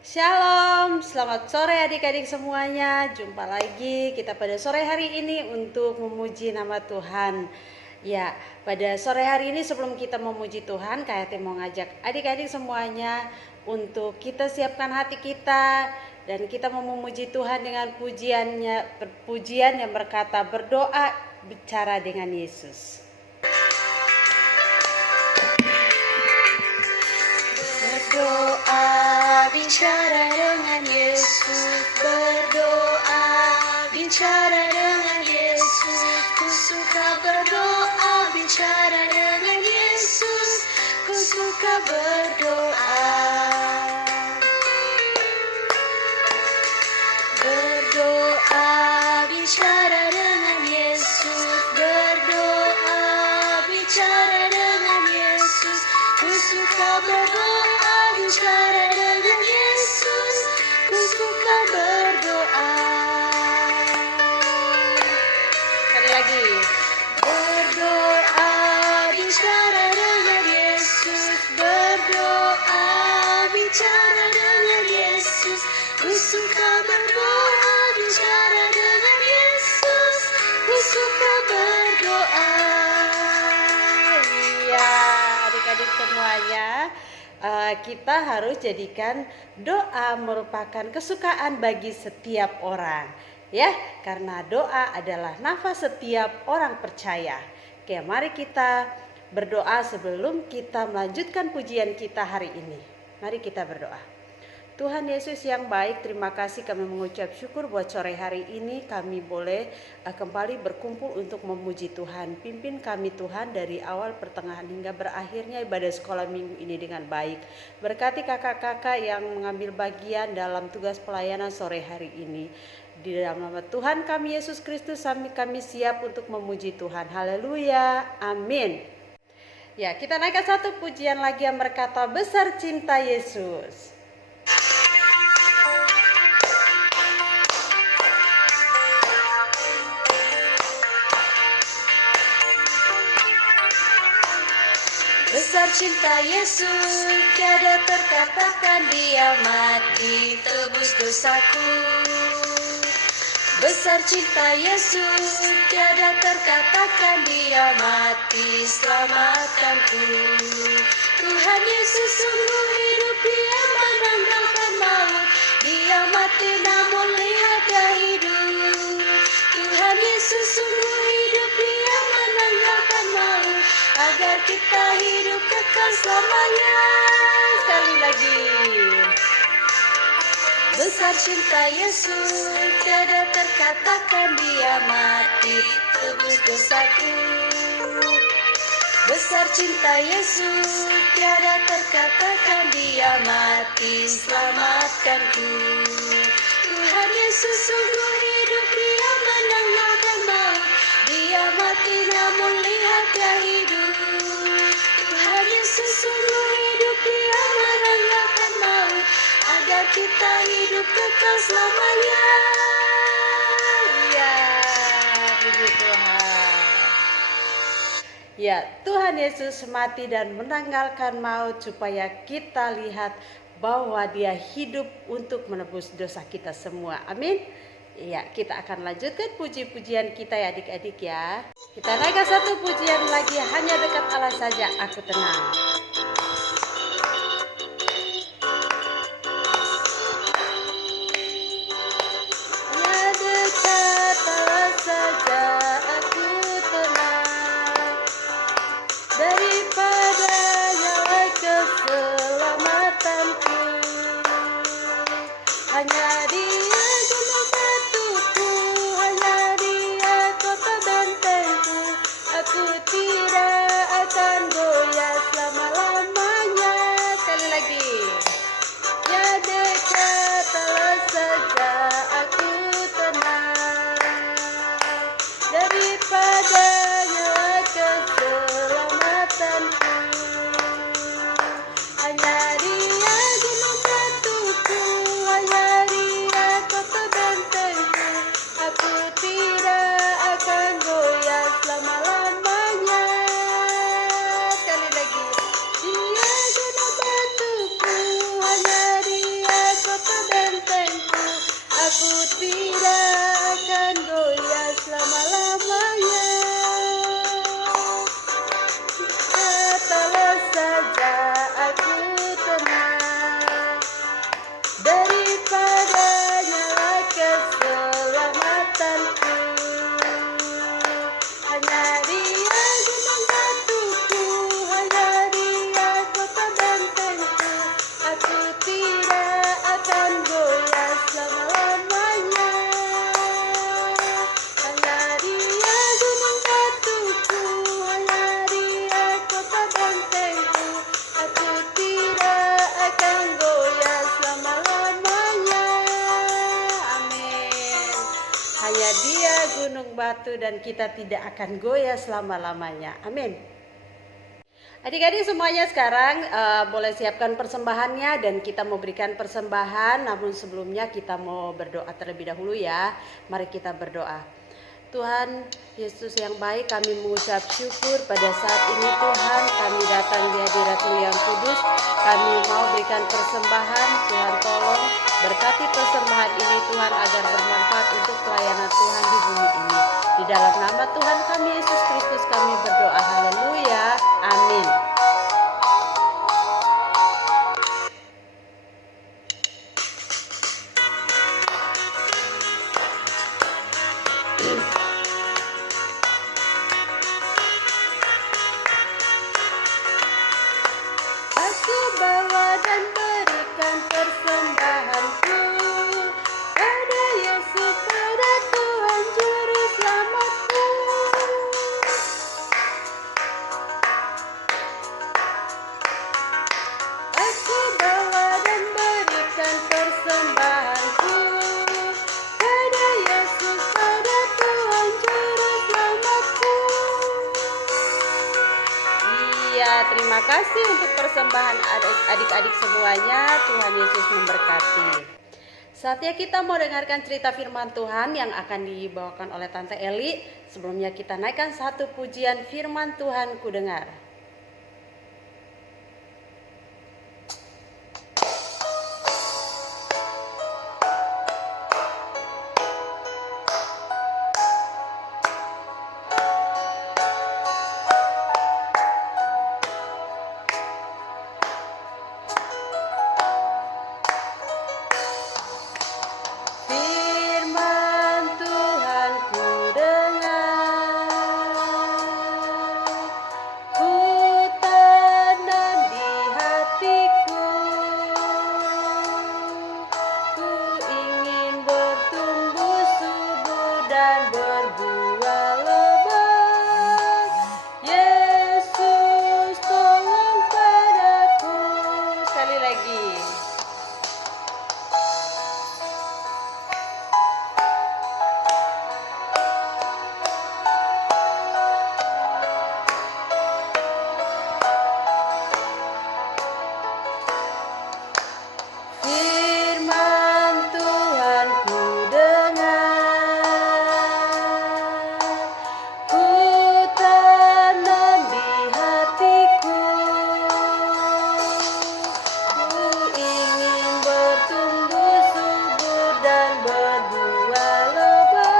Shalom, selamat sore adik-adik semuanya. Jumpa lagi kita pada sore hari ini untuk memuji nama Tuhan. Ya, pada sore hari ini sebelum kita memuji Tuhan, KHT mau ngajak adik-adik semuanya untuk kita siapkan hati kita dan kita mau memuji Tuhan dengan pujian yang berkata berdoa bicara dengan Yesus. Berdoa bicara dengan Yesus, berdoa bicara dengan Yesus. Ku suka berdoa bicara dengan Yesus, ku suka berdoa. Berdoa bicara dengan Yesus, berdoa bicara dengan Yesus. Ku suka berdoa bicara dengan Yesus, ku suka berdoa. Sekali lagi. Berdoa bicara dengan Yesus, berdoa bicara dengan Yesus. Ku suka berdoa bicara dengan Yesus, ku suka berdoa. Iya, adik-adik semuanya, kita harus jadikan doa merupakan kesukaan bagi setiap orang, ya, karena doa adalah nafas setiap orang percaya. Oke, mari kita berdoa sebelum kita melanjutkan pujian kita hari ini. Mari kita berdoa. Tuhan Yesus yang baik, terima kasih kami mengucap syukur buat sore hari ini kami boleh kembali berkumpul untuk memuji Tuhan. Pimpin kami Tuhan dari awal, pertengahan hingga berakhirnya ibadah sekolah minggu ini dengan baik. Berkati kakak-kakak yang mengambil bagian dalam tugas pelayanan sore hari ini. Di dalam nama Tuhan kami Yesus Kristus kami siap untuk memuji Tuhan. Haleluya, amin. Ya, kita naikkan satu pujian lagi yang berkata besar cinta Yesus. Besar cinta Yesus, tiada terkatakan, Dia mati tebus dosaku. Besar cinta Yesus, tiada terkatakan, Dia mati selamatkanku. Tuhan Yesus sungguh hidup, Dia menanggalkan maut. Dia mati namun lihat Dia hidup. Tuhan Yesus sungguh hidup, Dia menanggalkan maut, agar kita hidup kekal selamanya. Sekali lagi. Besar cinta Yesus, tiada terkatakan, Dia mati tebus dosaku. Besar cinta Yesus, tiada terkatakan, Dia mati selamatkanku. Tuhan Yesus sungguh hidup, Dia menanggalkan maut. Dia mati namun lihat Dia hidup. Tuhan Yesus sungguh hidup, Dia menanggalkan maut, agar kita hidup kekal selamanya. Ya, puji Tuhan. Ya, Tuhan Yesus mati dan menanggalkan maut supaya kita lihat bahwa Dia hidup untuk menebus dosa kita semua. Amin. Ya, kita akan lanjutkan puji-pujian kita ya adik-adik ya. Kita naikkan satu pujian lagi, hanya dekat Allah saja aku tenang. Hanya dekat Allah saja aku tenang, daripada nyala keselamatanku. Hanya Dia gunung batuku, hanya Dia kota bentengku. Aku tidak akan goyah selama-lamanya. gunung batu dan kita tidak akan goyah selama-lamanya. Amin. Adik-adik semuanya sekarang boleh siapkan persembahannya dan kita mau berikan persembahan. Namun sebelumnya kita mau berdoa terlebih dahulu ya. Mari kita berdoa. Tuhan Yesus yang baik, kami mengucap syukur pada saat ini Tuhan, kami datang di hadirat-Mu yang kudus. Kami mau berikan persembahan, Tuhan tolong berkati persembahan ini Tuhan agar bermanfaat untuk pelayanan Tuhan di bumi ini. Di dalam nama Tuhan kami Yesus Kristus kami berdoa, haleluya, amin. Aku bawa dan berikan persembahanku pada Yesus, pada Tuhan Juru Selamatku. Aku bawa dan berikan persembahanku pada Yesus, pada Tuhan Juru Selamatku. Iya, terima kasih untuk persembahan adik-adik semuanya. Tuhan Yesus memberkati. Saatnya kita mau dengarkan cerita firman Tuhan yang akan dibawakan oleh Tante Eli. Sebelumnya kita naikkan satu pujian firman Tuhan ku dengar. Firman Tuhan ku dengar, ku tanam di hatiku, ku ingin bertumbuh subur dan berbuah lebat. Yesus tolong padaku. Sekali lagi. Firman Tuhan ku dengar, ku tanam di hatiku, ku ingin bertumbuh subur dan berbuah lebat.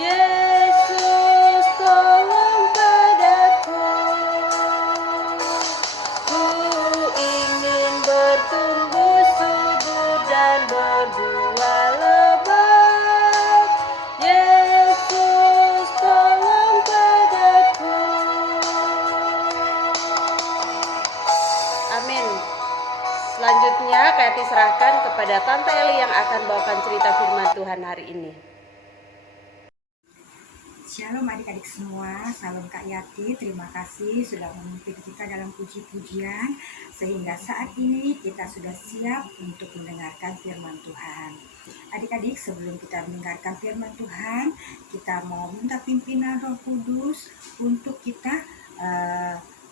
Yesus tolong padaku, ku ingin bertumbuh subur dan berbuah lebat. Yesus tolong padaku. Amin. Selanjutnya Kayati serahkan kepada Tante Eli yang akan bawakan cerita firman Tuhan hari ini. Shalom adik-adik semua, salam Kak Yati, terima kasih sudah memimpin kita dalam puji-pujian sehingga saat ini kita sudah siap untuk mendengarkan firman Tuhan. Adik-adik, sebelum kita mendengarkan firman Tuhan, kita mau minta pimpinan Roh Kudus untuk kita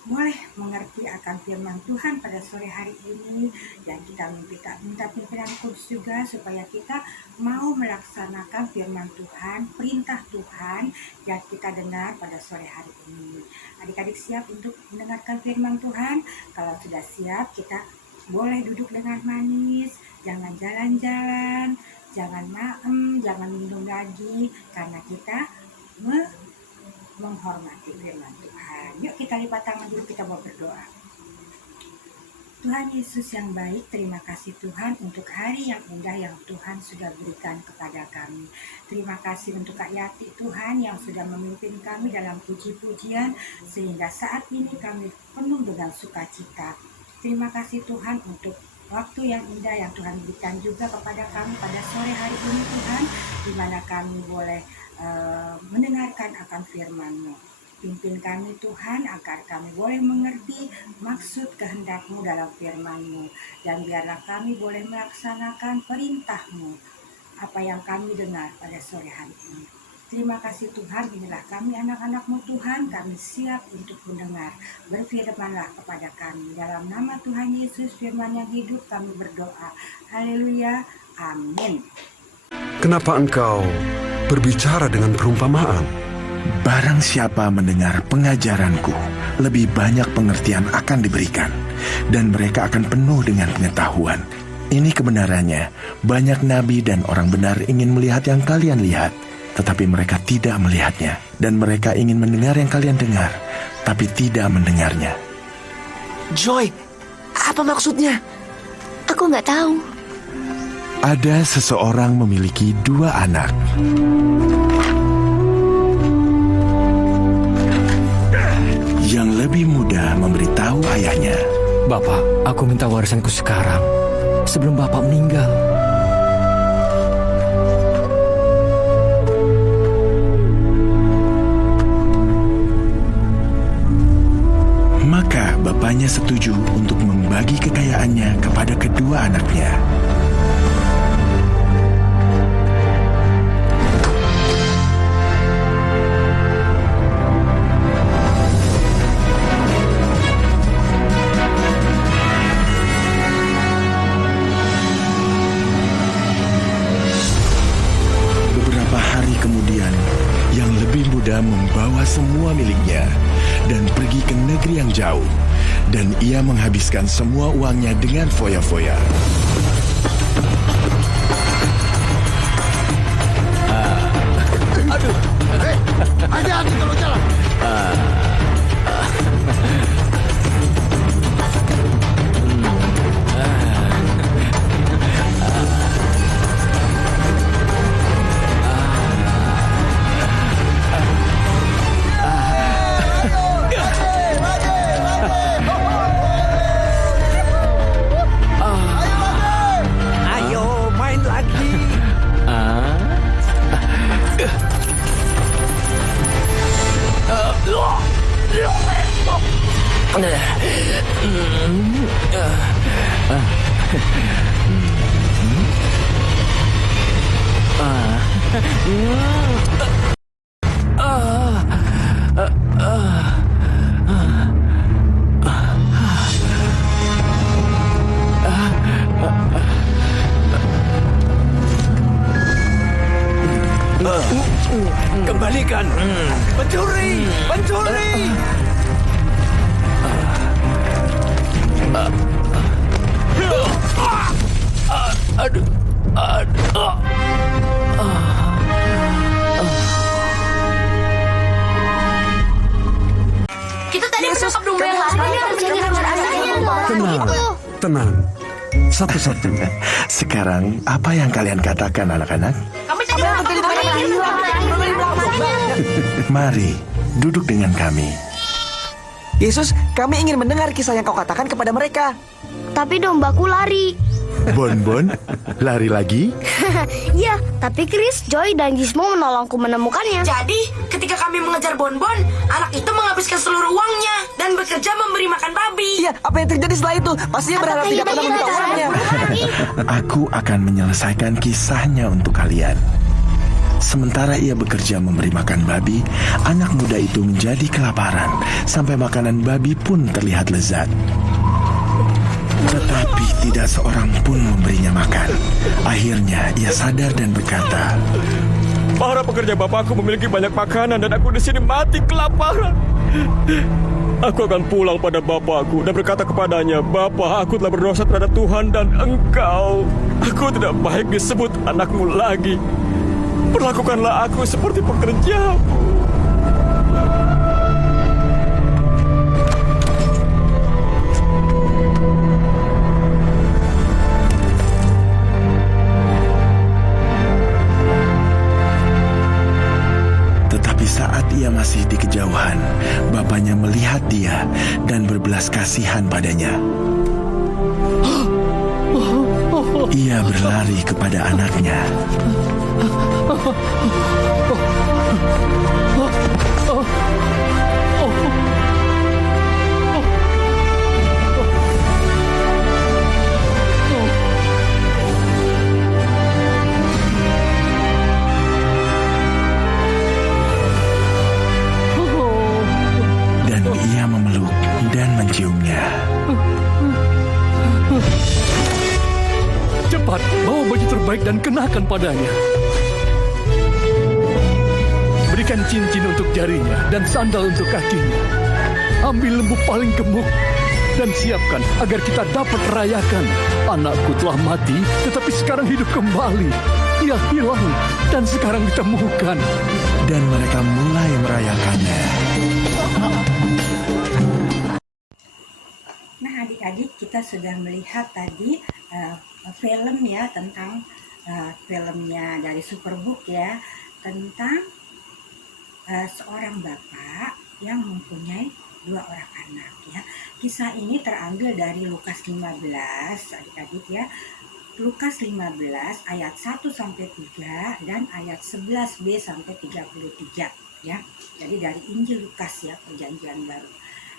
boleh mengerti akan firman Tuhan pada sore hari ini, dan kita minta pimpinan kudus juga supaya kita mau melaksanakan firman Tuhan, perintah Tuhan yang kita dengar pada sore hari ini. Adik-adik siap untuk mendengarkan firman Tuhan? Kalau sudah siap, kita boleh duduk dengan manis, jangan jalan-jalan, jangan maem, jangan minum lagi, karena kita menghormati firman Tuhan. Yuk kita lipat tangan dulu, kita mau berdoa. Tuhan Yesus yang baik, terima kasih Tuhan untuk hari yang indah yang Tuhan sudah berikan kepada kami. Terima kasih untuk Kak Yati Tuhan yang sudah memimpin kami dalam puji-pujian sehingga saat ini kami penuh dengan sukacita. Terima kasih Tuhan untuk waktu yang indah yang Tuhan berikan juga kepada kami pada sore hari ini Tuhan, di mana kami boleh mendengarkan akan firman-Mu. Pimpin kami Tuhan agar kami boleh mengerti maksud kehendak-Mu dalam firman-Mu, dan biarlah kami boleh melaksanakan perintah-Mu apa yang kami dengar pada sore hari ini. Terima kasih Tuhan, inilah kami anak-anak-Mu Tuhan, kami siap untuk mendengar. Berfirmanlah kepada kami. Dalam nama Tuhan Yesus, firman yang hidup, kami berdoa. Haleluya, amin. Kenapa engkau berbicara dengan perumpamaan? Barang siapa mendengar pengajaranku, lebih banyak pengertian akan diberikan, dan mereka akan penuh dengan pengetahuan. Ini kebenarannya, banyak nabi dan orang benar ingin melihat yang kalian lihat, tetapi mereka tidak melihatnya, dan mereka ingin mendengar yang kalian dengar, tapi tidak mendengarnya. Joy, apa maksudnya? Aku nggak tahu. Ada seseorang memiliki 2 anak. Yang lebih muda memberitahu ayahnya, Bapak, aku minta warisanku sekarang, sebelum Bapak meninggal. Maka bapaknya setuju untuk membagi kekayaannya kepada kedua anaknya. Beberapa hari kemudian, yang lebih muda membawa semua miliknya dan pergi ke negeri yang jauh, dan ia menghabiskan semua uangnya dengan foya-foya. Hati-hati kalau jalan. Ayo, main lagi. Kembalikan. Pencuri! Pencuri! Aduh. Kita tadi menangkap domba yang lain. Tenang. Satu-satu. Sekarang, apa yang kalian katakan, anak-anak? Kami tadi menangkap domba yang hilang. Mari, duduk dengan kami. Yesus, kami ingin mendengar kisah yang kau katakan kepada mereka. Tapi dombaku lari. Bonbon, lari lagi? Ya, tapi Chris, Joy, dan Gizmo menolongku menemukannya. Jadi, ketika kami mengejar Bonbon, anak itu menghabiskan seluruh uangnya dan bekerja memberi makan babi. Iya, apa yang terjadi setelah itu? Pastinya berharap tidak pernah meminta uangnya. Aku akan menyelesaikan kisahnya untuk kalian. Sementara ia bekerja memberi makan babi, anak muda itu menjadi kelaparan, sampai makanan babi pun terlihat lezat. Tetapi tidak seorang pun memberinya makan. Akhirnya ia sadar dan berkata, para pekerja bapakku memiliki banyak makanan dan aku di sini mati kelaparan. Aku akan pulang pada bapakku dan berkata kepadanya, Bapa, aku telah berdosa terhadap Tuhan dan engkau. Aku tidak baik disebut anakmu lagi. Perlakukanlah aku seperti pekerjamu. tetapi saat ia masih di kejauhan, bapaknya melihat dia dan berbelas kasihan padanya. Ia berlari kepada anaknya. terbaik dan kenakan padanya. Berikan cincin untuk jarinya dan sandal untuk kakinya. Ambil lembu paling gemuk dan siapkan agar kita dapat merayakan. Anakku telah mati, tetapi sekarang hidup kembali. Ia hilang dan sekarang ditemukan. Dan mereka mulai merayakannya. Nah, adik-adik, kita sudah melihat tadi film ya tentang filmnya dari Superbook ya, tentang seorang bapak yang mempunyai 2 orang anak ya. Kisah ini terambil dari Lukas 15, adik-adik ya. Lukas 15 ayat 1 sampai 3 dan ayat 11b sampai 33 ya. Jadi dari Injil Lukas ya, Perjanjian Baru.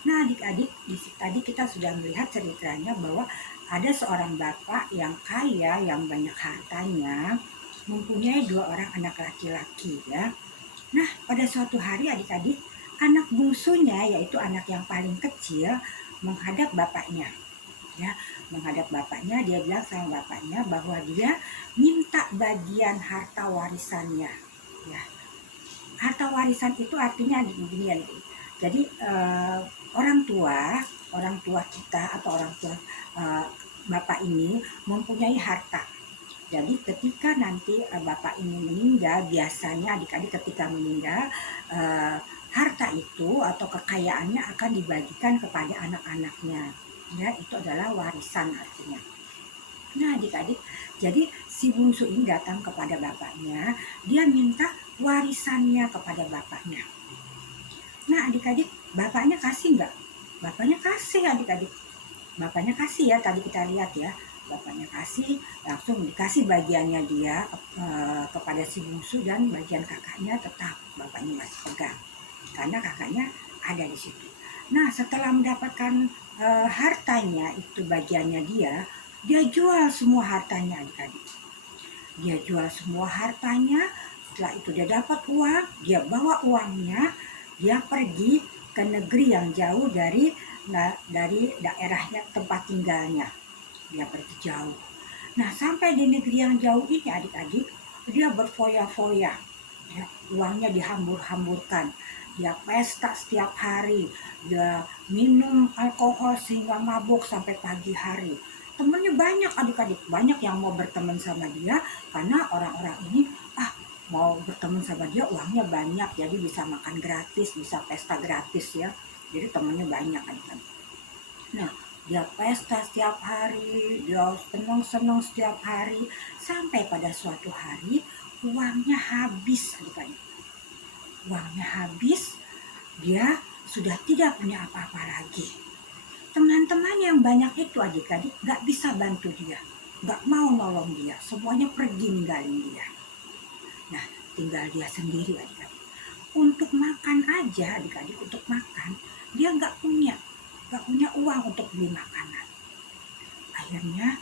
Nah, adik-adik, tadi kita sudah melihat ceritanya bahwa ada seorang bapak yang kaya, yang banyak hartanya, mempunyai 2 orang anak laki-laki ya. Nah, pada suatu hari adik-adik, anak bungsunya, yaitu anak yang paling kecil, menghadap bapaknya. Ya, menghadap bapaknya, dia bilang sama bapaknya bahwa dia minta bagian harta warisannya. Ya, harta warisan itu artinya begini ya. Jadi orang tua kita atau orang tua bapak ini mempunyai harta. Jadi ketika nanti bapak ini meninggal, biasanya adik-adik ketika meninggal, harta itu atau kekayaannya akan dibagikan kepada anak-anaknya. Ya, itu adalah warisan artinya. Nah, adik-adik, jadi si bungsu ini datang kepada bapaknya, dia minta warisannya kepada bapaknya. Nah, adik-adik, bapaknya kasih nggak? Bapaknya kasih, adik-adik. Bapaknya kasih ya, tadi kita lihat ya. Bapaknya kasih, langsung dikasih bagiannya dia kepada si bungsu, dan bagian kakaknya tetap bapaknya masih pegang. Karena kakaknya ada di situ. Nah, setelah mendapatkan hartanya, itu bagiannya dia jual semua hartanya adik-adik. Dia jual semua hartanya, setelah itu dia dapat uang, dia bawa uangnya, dia pergi ke negeri yang jauh dari daerahnya tempat tinggalnya. Dia pergi jauh. Nah, sampai di negeri yang jauh ini adik-adik, dia berfoya-foya. Ya, uangnya dihambur-hamburkan. Dia pesta setiap hari. Dia minum alkohol sehingga mabuk sampai pagi hari. Temennya banyak adik-adik. Banyak yang mau berteman sama dia karena orang-orang ini mau berteman sama dia, uangnya banyak. Jadi bisa makan gratis, bisa pesta gratis ya. Jadi temennya banyak adik-adik. Nah, dia pesta setiap hari, dia senang-senang setiap hari, sampai pada suatu hari uangnya habis adik-adik. Uangnya habis, dia sudah tidak punya apa-apa lagi. Teman-teman yang banyak itu adik-adik gak bisa bantu dia, gak mau nolong dia, semuanya pergi ninggalin dia. Nah, tinggal dia sendiri adik-adik. Untuk makan aja adik-adik, untuk makan, dia gak punya uang untuk beli makanan. Akhirnya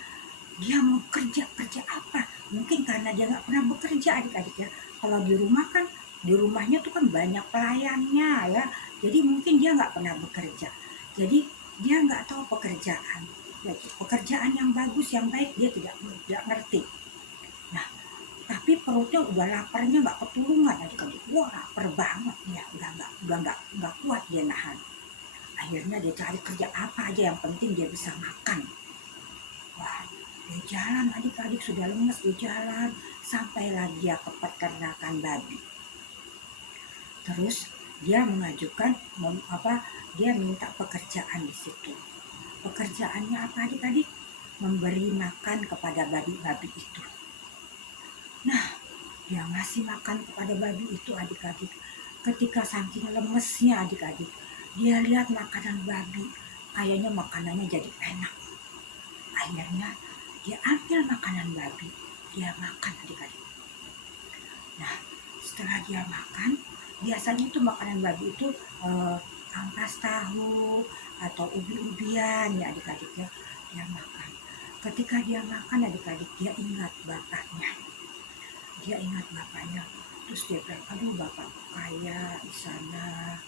dia mau kerja apa? Mungkin karena dia nggak pernah bekerja adik-adik ya. Kalau di rumah kan, di rumahnya tuh kan banyak pelayannya ya. Jadi mungkin dia nggak pernah bekerja. Jadi dia nggak tahu pekerjaan. Pekerjaan yang bagus, yang baik dia tidak ngerti. Nah, tapi perutnya udah laparnya nggak ketulungan adik-adik. Wah, lapar banget ya. Udah nggak kuat dia nahan. Akhirnya dia cari kerja apa aja yang penting dia bisa makan. Wah, dia jalan adik-adik, sudah lemes dia jalan, sampailah dia ke peternakan babi. Terus dia mengajukan dia minta pekerjaan di situ. Pekerjaannya apa adik-adik? Memberi makan kepada babi-babi itu. Nah, dia ngasih makan kepada babi itu adik-adik. Ketika saking lemesnya adik-adik, dia lihat makanan babi, kayaknya makanannya jadi enak. Akhirnya dia ambil makanan babi, dia makan adik-adik. Nah, setelah dia makan, biasanya itu makanan babi itu ampas tahu atau ubi-ubian ya adik-adik ya. Dia makan. Ketika dia makan adik-adik, dia ingat bapaknya. Terus dia bilang, aduh bapakku kaya di sana.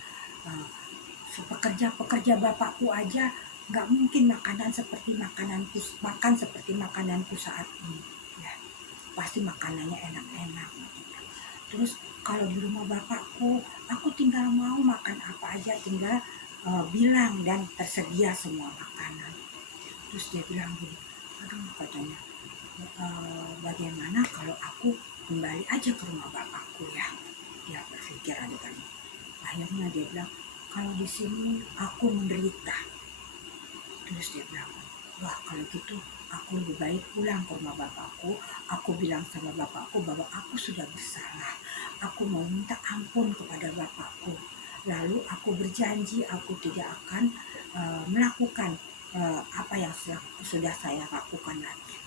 Pekerja bapakku aja nggak mungkin makan seperti makananku saat ini ya. pasti makanannya enak-enak. Terus kalau di rumah bapakku, aku tinggal mau makan apa aja, tinggal bilang dan tersedia semua makanan. Terus dia bilang gini, aduh katanya, bagaimana kalau aku kembali aja ke rumah bapakku ya. Dia berpikir adik-adik. Akhirnya dia bilang, kalau di sini aku menderita. Terus dia bilang, wah kalau gitu aku lebih baik pulang ke rumah bapakku. Aku bilang sama bapakku bahwa aku sudah bersalah. Aku mau minta ampun kepada bapakku. Lalu aku berjanji aku tidak akan melakukan apa yang sudah saya lakukan lagi.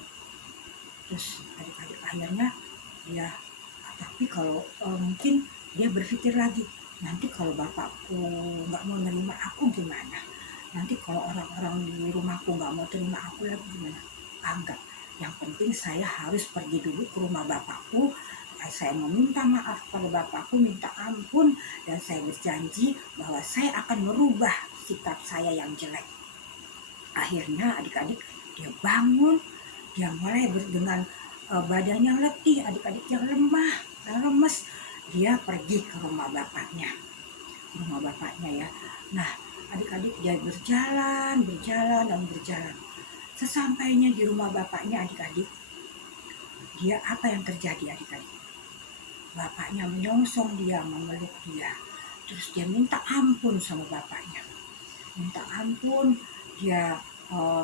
Terus adik-adik akhirnya dia, tapi kalau mungkin dia berpikir lagi, nanti kalau bapakku nggak mau nerima aku gimana? Nanti kalau orang-orang di rumahku nggak mau terima aku lagi gimana? Enggak, yang penting saya harus pergi dulu ke rumah bapakku. Saya meminta maaf pada bapakku, minta ampun, dan saya berjanji bahwa saya akan merubah sikap saya yang jelek. Akhirnya adik-adik dia bangun, dia mulai dengan badannya letih, adik-adik yang lemah dan lemes, dia pergi ke rumah bapaknya, ya. Nah, adik-adik dia berjalan. Sesampainya di rumah bapaknya adik-adik, dia apa yang terjadi adik-adik? Bapaknya menyongsong dia, memeluk dia. Terus dia minta ampun sama bapaknya. Minta ampun, dia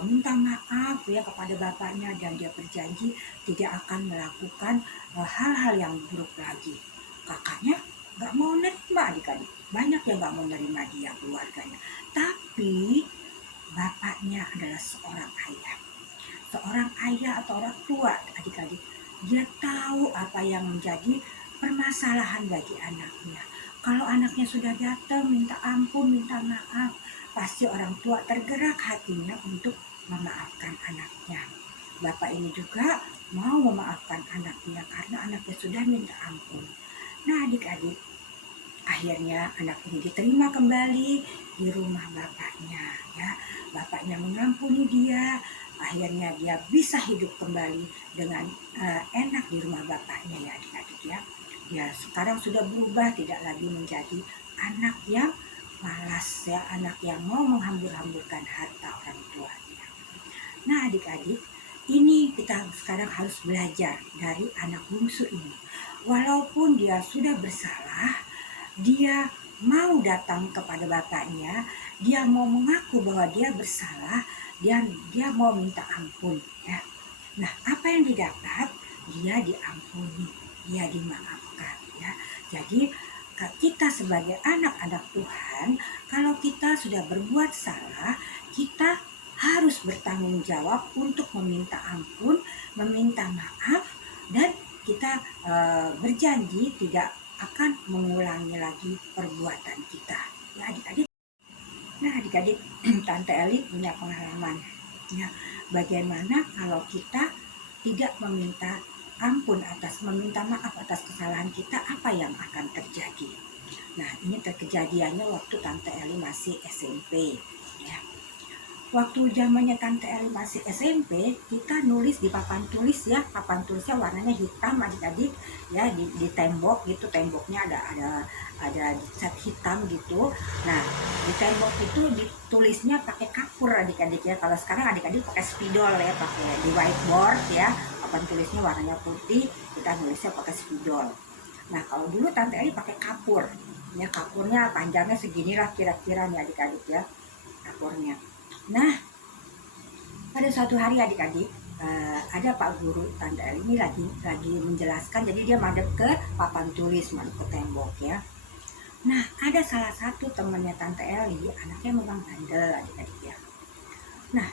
minta maaf ya kepada bapaknya, dan dia berjanji tidak akan melakukan hal-hal yang buruk lagi. Kakaknya nggak mau nerima adik-adik. Banyak yang nggak mau nerima dia, keluarganya. Tapi bapaknya adalah seorang ayah. Seorang ayah atau orang tua adik-adik. Dia tahu apa yang menjadi permasalahan bagi anaknya. Kalau anaknya sudah datang minta ampun, minta maaf, pasti orang tua tergerak hatinya untuk memaafkan anaknya. Bapak ini juga mau memaafkan anaknya karena anaknya sudah minta ampun. Nah adik-adik, akhirnya anak ini diterima kembali di rumah bapaknya ya. Bapaknya mengampuni dia, akhirnya dia bisa hidup kembali dengan enak di rumah bapaknya ya adik-adik ya. Dia sekarang sudah berubah, tidak lagi menjadi anak yang malas ya, anak yang mau menghambur-hamburkan harta orang tuanya. Nah adik-adik, ini kita sekarang harus belajar dari anak bungsu ini. Walaupun dia sudah bersalah, dia mau datang kepada bapaknya, dia mau mengaku bahwa dia bersalah, dan dia mau minta ampun ya. Nah apa yang didapat? Dia diampuni, dia dimaafkan ya. Jadi kita sebagai anak-anak Tuhan, kalau kita sudah berbuat salah, kita harus bertanggung jawab untuk meminta ampun, meminta maaf, dan kita berjanji tidak akan mengulangi lagi perbuatan kita ya adik-adik. Nah adik-adik, Tante Eli punya pengalaman ya, bagaimana kalau kita tidak meminta ampun meminta maaf atas kesalahan kita, apa yang akan terjadi. Nah ini kejadiannya waktu Tante Eli masih SMP ya. Waktu zamannya Tante Eli masih SMP, kita nulis di papan tulis ya, papan tulisnya warnanya hitam adik-adik ya, di tembok gitu, temboknya ada cat hitam gitu. Nah di tembok itu ditulisnya pakai kapur adik-adik ya. Kalau sekarang adik-adik pakai spidol ya, pakai di whiteboard ya, papan tulisnya warnanya putih, kita nulisnya pakai spidol. Nah kalau dulu Tante Eli pakai kapur ya, kapurnya panjangnya seginilah kira-kira nih adik-adik ya, kapurnya. Nah pada suatu hari adik-adik, ada Pak Guru Tante Eli ini lagi menjelaskan, jadi dia madep ke papan tulis, madep ke tembok ya. Nah ada salah satu temannya Tante Eli, anaknya memang bandel adik-adik ya. Nah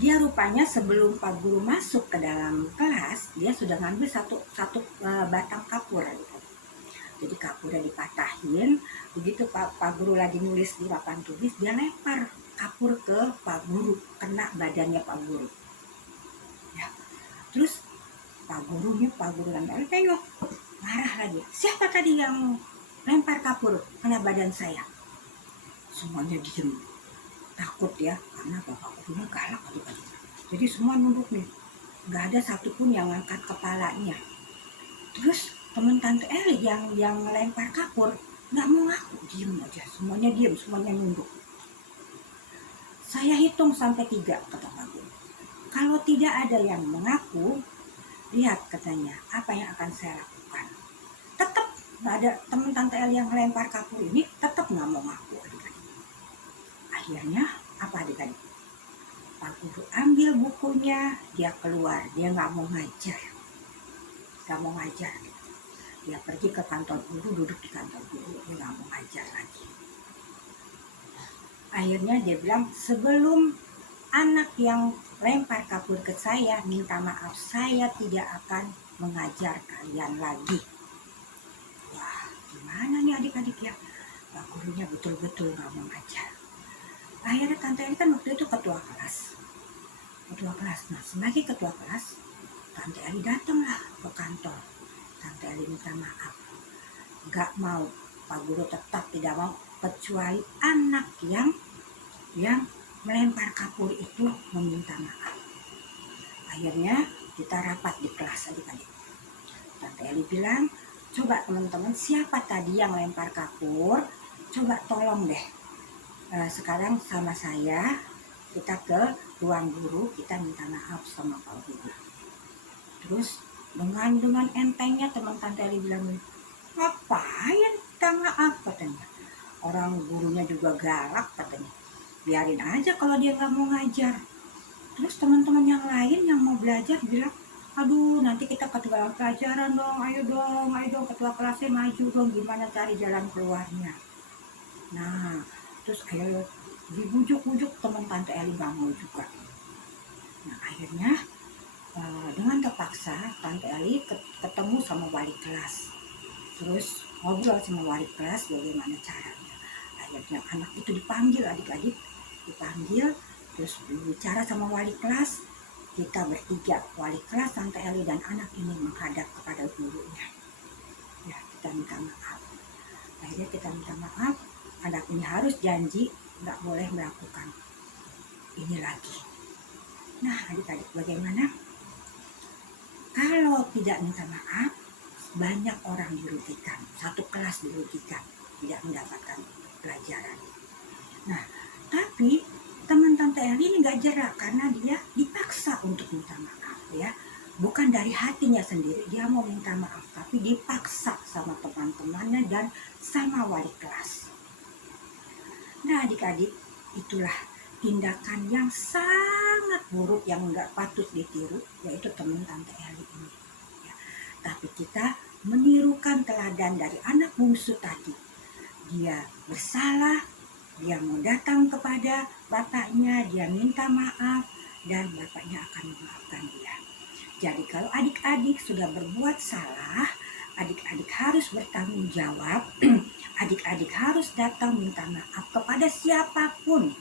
dia rupanya sebelum Pak Guru masuk ke dalam kelas, dia sudah ngambil satu batang kapur adik-adik. Jadi kapurnya dipatahin, begitu Pak Guru lagi nulis di papan tulis, dia lempar kapur ke Pak Guru, kena badannya Pak Guru ya. Terus Pak Guru Tante Eli tengok, marah lagi, siapa tadi yang lempar kapur kena badan saya? Semuanya diem, takut ya, karena Bapak Gurunya galak adik-adik. Jadi semua nunduk nih, nggak ada satupun yang ngangkat kepalanya. Terus teman Tante Eli yang melempar kapur nggak mau ngaku, diem aja, semuanya diem, semuanya nunduk. Saya hitung sampai 3, kata Pak Guru. Kalau tidak ada yang mengaku, lihat katanya apa yang akan saya lakukan. Tetap nggak ada teman Tante Eli yang melempar kapur ini, tetap nggak mau ngaku adik-adik. Akhirnya apa adik-adik? Pak Guru ambil bukunya, dia keluar, dia nggak mau ngajar. Nggak mau ngajar. Dia pergi ke kantor guru, duduk di kantor guru, dia nggak mau ngajar lagi. Akhirnya dia bilang, sebelum anak yang lempar kapur ke saya minta maaf, saya tidak akan mengajar kalian lagi. Wah, gimana nih adik-adik ya? Pak gurunya betul-betul nggak mau ngajar. Akhirnya Tante Eli kan waktu itu ketua kelas. Nah, sebagai ketua kelas, Tante Eli datanglah ke kantor. Tante Eli minta maaf. Gak mau, Pak Guru tetap tidak mau, kecuali anak yang melempar kapur itu meminta maaf. Akhirnya kita rapat di kelas adik-adik. Tante Eli bilang, coba teman-teman siapa tadi yang lempar kapur, coba tolong deh. Sekarang sama saya, kita ke ruang guru, kita minta maaf sama Pak Guru. Terus dengan entengnya teman Tante Eli bilang, ngapain minta maaf katanya. Orang gurunya juga galak katanya. Biarin aja kalau dia nggak mau ngajar. Terus teman-teman yang lain yang mau belajar bilang, aduh nanti kita ketua pelajaran dong, ayo dong ketua kelasnya maju dong, gimana cari jalan keluarnya. Nah, terus ayo dibujuk-bujuk teman Tante Eli nggak mau juga. Nah akhirnya dengan terpaksa Tante Eli ketemu sama wali kelas. Terus ngobrol sama wali kelas bagaimana caranya. Akhirnya anak itu dipanggil adik-adik, terus bicara sama wali kelas. Kita bertiga, wali kelas, Tante Eli dan anak ini menghadap kepada gurunya. Ya, kita minta maaf. Akhirnya kita minta maaf, anak ini harus janji nggak boleh melakukan ini lagi. Nah adik-adik bagaimana? Kalau tidak minta maaf, banyak orang dirugikan, satu kelas dirugikan, tidak mendapatkan pelajaran. Nah, tapi teman Tante Eli ini nggak jerak karena dia dipaksa untuk minta maaf ya. Bukan dari hatinya sendiri, dia mau minta maaf, tapi dipaksa sama teman-temannya dan sama wali kelas. Nah adik-adik, itulah tindakan yang sangat buruk yang nggak patut ditiru, yaitu teman Tante Eli ini. Ya, tapi kita menirukan teladan dari anak bungsu tadi. Dia bersalah, dia mau datang kepada bapaknya, dia minta maaf, dan bapaknya akan memaafkan dia. Jadi kalau adik-adik sudah berbuat salah, adik-adik harus bertanggung jawab, adik-adik harus datang minta maaf kepada siapapun.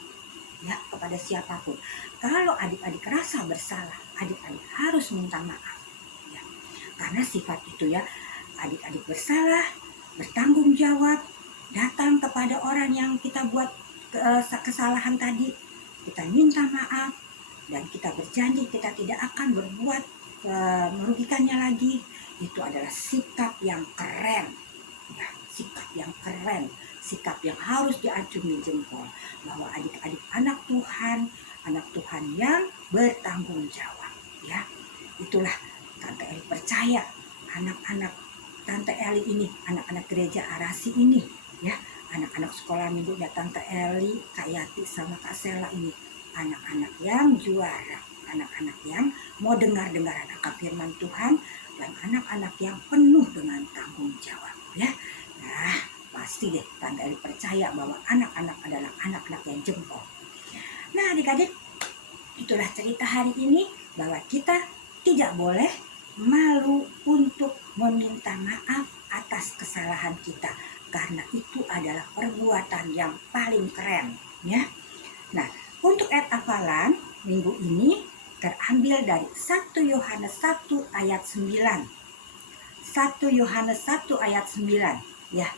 Ya, kepada siapapun. Kalau adik-adik rasa bersalah, adik-adik harus minta maaf. Ya, karena sifat itu ya, adik-adik bersalah, bertanggung jawab, datang kepada orang yang kita buat kesalahan tadi, kita minta maaf, dan kita berjanji kita tidak akan berbuat merugikannya lagi. Itu adalah sikap yang keren, ya, sikap yang keren, sikap yang harus diacungi jempol, bahwa adik-adik anak Tuhan yang bertanggung jawab. Ya, itulah Tante Eli percaya anak-anak Tante Eli ini, anak-anak gereja Arasi ini, ya, anak-anak sekolah minggunya Tante Eli, Kak Yati sama Kak Sela ini, anak-anak yang juara, anak-anak yang mau dengar-dengar akan firman Tuhan, dan anak-anak yang penuh dengan tanggung jawab. Ya, nah pasti deh Tante Eli percaya bahwa anak-anak adalah anak-anak yang jempol. Nah adik-adik, itulah cerita hari ini, bahwa kita tidak boleh malu untuk meminta maaf atas kesalahan kita, karena itu adalah perbuatan yang paling keren, ya. Nah, untuk ayat hafalan minggu ini terambil dari 1 Yohanes 1 ayat 9. 1 Yohanes 1 ayat 9, ya.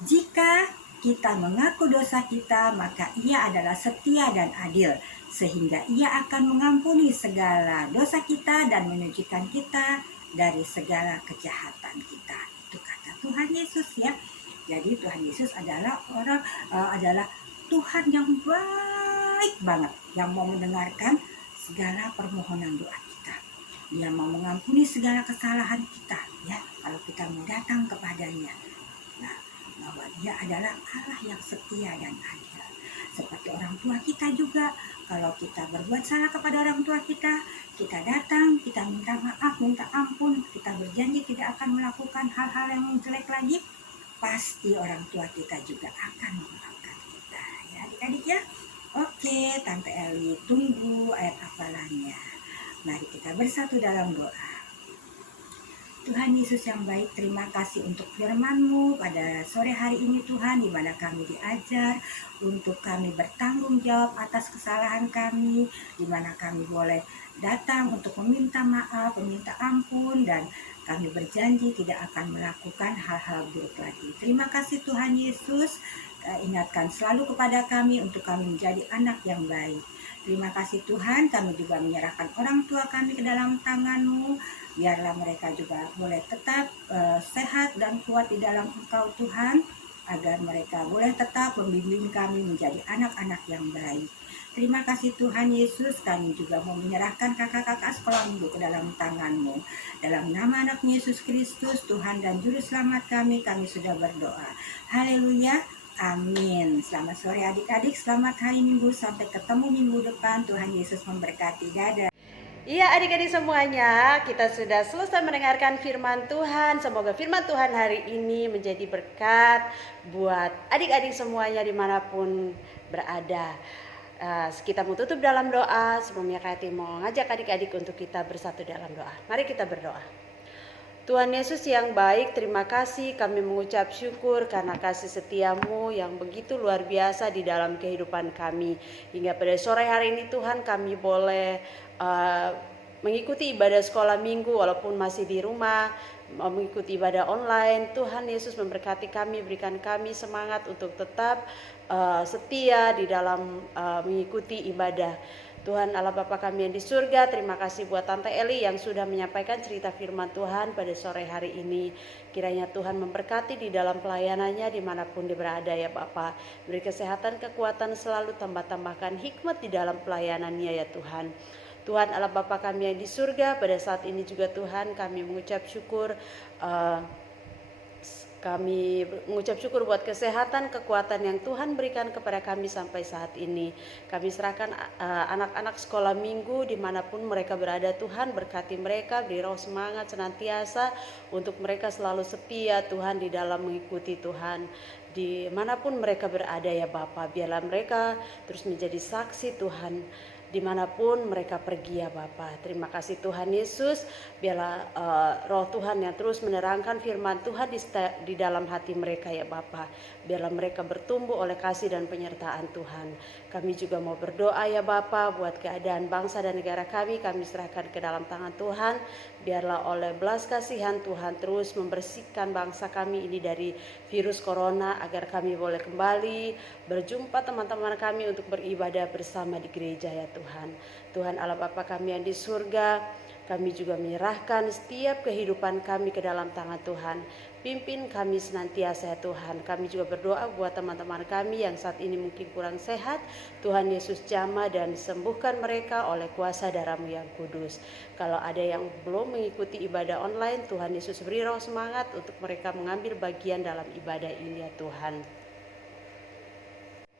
Jika kita mengaku dosa kita, maka Ia adalah setia dan adil, sehingga Ia akan mengampuni segala dosa kita dan menyucikan kita dari segala kejahatan kita. Itu kata Tuhan Yesus ya. Jadi Tuhan Yesus adalah adalah Tuhan yang baik banget, yang mau mendengarkan segala permohonan doa kita. Dia mau mengampuni segala kesalahan kita ya, kalau kita mau datang kepadanya. Nah, bahwa Dia adalah Allah yang setia dan adil. Seperti orang tua kita juga, kalau kita berbuat salah kepada orang tua kita datang, kita minta maaf, minta ampun, kita berjanji tidak akan melakukan hal-hal yang jelek lagi, pasti orang tua kita juga akan memaafkan kita ya adik-adik ya. Oke, Tante Eli tunggu ayat hafalannya. Mari kita bersatu dalam doa. Tuhan Yesus yang baik, terima kasih untuk firman-Mu pada sore hari ini Tuhan, di mana kami diajar untuk kami bertanggung jawab atas kesalahan kami, di mana kami boleh datang untuk meminta maaf, meminta ampun, dan kami berjanji tidak akan melakukan hal-hal buruk lagi. Terima kasih Tuhan Yesus, ingatkan selalu kepada kami untuk kami menjadi anak yang baik. Terima kasih Tuhan, kami juga menyerahkan orang tua kami ke dalam tangan-Mu. Biarlah mereka juga boleh tetap sehat dan kuat di dalam Engkau Tuhan, agar mereka boleh tetap membimbing kami menjadi anak-anak yang baik. Terima kasih Tuhan Yesus, kami juga mau menyerahkan kakak-kakak sekolah minggu ke dalam tangan-Mu. Dalam nama anak Yesus Kristus, Tuhan dan Juru Selamat kami sudah berdoa. Haleluya. Amin. Selamat sore adik-adik, selamat hari Minggu, sampai ketemu minggu depan. Tuhan Yesus memberkati. Dadah. Iya adik-adik semuanya, kita sudah selesai mendengarkan firman Tuhan. Semoga firman Tuhan hari ini menjadi berkat buat adik-adik semuanya dimanapun berada. Kita mau tutup dalam doa. Sebelumnya Kak Yati mau ngajak adik-adik untuk kita bersatu dalam doa. Mari kita berdoa. Tuhan Yesus yang baik, terima kasih, kami mengucap syukur karena kasih setia-Mu yang begitu luar biasa di dalam kehidupan kami. Hingga pada sore hari ini Tuhan, kami boleh mengikuti ibadah sekolah minggu walaupun masih di rumah, mengikuti ibadah online. Tuhan Yesus memberkati kami, berikan kami semangat untuk tetap setia di dalam mengikuti ibadah. Tuhan Allah Bapa kami yang di surga, terima kasih buat Tante Eli yang sudah menyampaikan cerita firman Tuhan pada sore hari ini. Kiranya Tuhan memberkati di dalam pelayanannya dimanapun dia berada ya Bapa. Beri kesehatan, kekuatan, selalu tambahkan hikmat di dalam pelayanannya ya Tuhan. Tuhan Allah Bapa kami yang di surga, pada saat ini juga Tuhan kami mengucap syukur. Kami mengucap syukur buat kesehatan, kekuatan yang Tuhan berikan kepada kami sampai saat ini. Kami serahkan anak-anak sekolah minggu dimanapun mereka berada. Tuhan berkati mereka, beri roh semangat senantiasa untuk mereka selalu setia Tuhan di dalam mengikuti Tuhan. Dimanapun mereka berada ya Bapa, biarlah mereka terus menjadi saksi Tuhan dimanapun mereka pergi ya Bapa. Terima kasih Tuhan Yesus, biarlah roh Tuhan yang terus menerangkan firman Tuhan di dalam hati mereka ya Bapa. Biarlah mereka bertumbuh oleh kasih dan penyertaan Tuhan. Kami juga mau berdoa ya Bapa buat keadaan bangsa dan negara kami serahkan ke dalam tangan Tuhan. Biarlah oleh belas kasihan Tuhan terus membersihkan bangsa kami ini dari virus corona, agar kami boleh kembali berjumpa teman-teman kami untuk beribadah bersama di gereja ya Tuhan. Tuhan Allah Bapa kami yang di surga, kami juga menyerahkan setiap kehidupan kami ke dalam tangan Tuhan. Pimpin kami senantiasa ya Tuhan. Kami juga berdoa buat teman-teman kami yang saat ini mungkin kurang sehat. Tuhan Yesus jamah dan sembuhkan mereka oleh kuasa darah-Mu yang kudus. Kalau ada yang belum mengikuti ibadah online, Tuhan Yesus beri roh semangat untuk mereka mengambil bagian dalam ibadah ini ya Tuhan.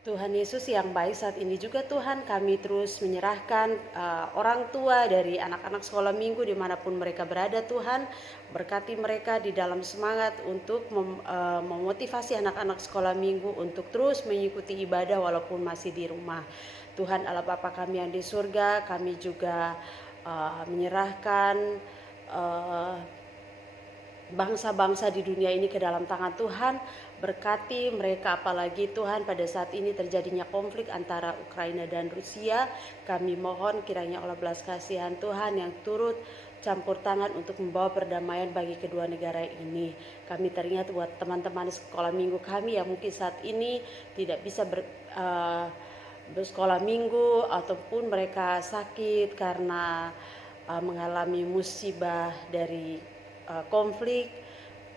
Tuhan Yesus yang baik, saat ini juga Tuhan kami terus menyerahkan orang tua dari anak-anak sekolah minggu dimanapun mereka berada Tuhan. Berkati mereka di dalam semangat untuk memotivasi anak-anak sekolah minggu untuk terus mengikuti ibadah walaupun masih di rumah. Tuhan Allah Bapa kami yang di surga, kami juga menyerahkan bangsa-bangsa di dunia ini ke dalam tangan Tuhan. Berkati mereka, apalagi Tuhan pada saat ini terjadinya konflik antara Ukraina dan Rusia. Kami mohon kiranya Allah belas kasihan Tuhan yang turut campur tangan untuk membawa perdamaian bagi kedua negara ini. Kami teringat buat teman-teman sekolah minggu kami yang mungkin saat ini tidak bisa bersekolah minggu ataupun mereka sakit karena mengalami musibah dari konflik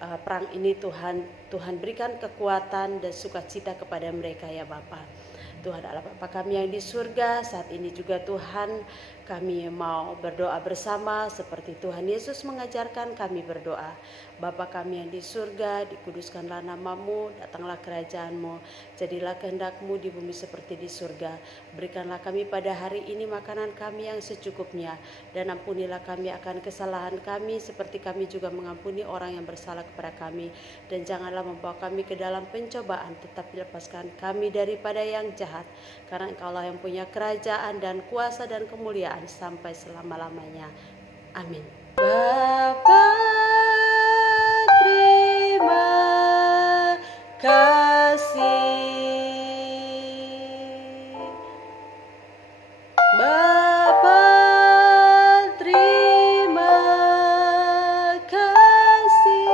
perang ini. Tuhan berikan kekuatan dan sukacita kepada mereka ya Bapa. Tuhan adalah Bapa kami yang di surga. Saat ini juga Tuhan, kami mau berdoa bersama seperti Tuhan Yesus mengajarkan kami berdoa. Bapa kami yang di surga, dikuduskanlah namamu, datanglah kerajaanmu, jadilah kehendak-mu di bumi seperti di surga. Berikanlah kami pada hari ini makanan kami yang secukupnya, dan ampunilah kami akan kesalahan kami seperti kami juga mengampuni orang yang bersalah kepada kami. Dan janganlah membawa kami ke dalam pencobaan, tetapi lepaskan kami daripada yang jahat. Karena Engkaulah yang punya kerajaan dan kuasa dan kemuliaan sampai selama-lamanya. Amin. Bapa, terima kasih. Bapa, terima kasih.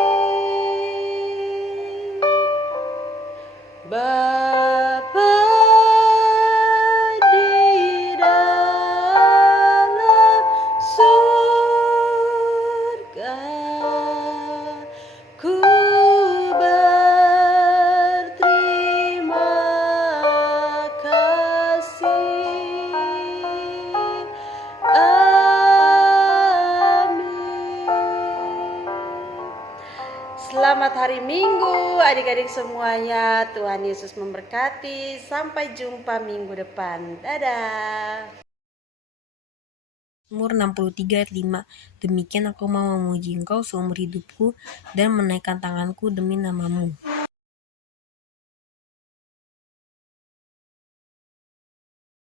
Bapa di dalam surga, ku berterima kasih. Amin. Selamat hari Minggu adik-adik semuanya. Tuhan Yesus memberkati. Sampai jumpa minggu depan. Dadah. Mazmur 63 ayat 5. Demikian aku mau memuji Engkau seumur hidupku dan menaikkan tanganku demi namamu.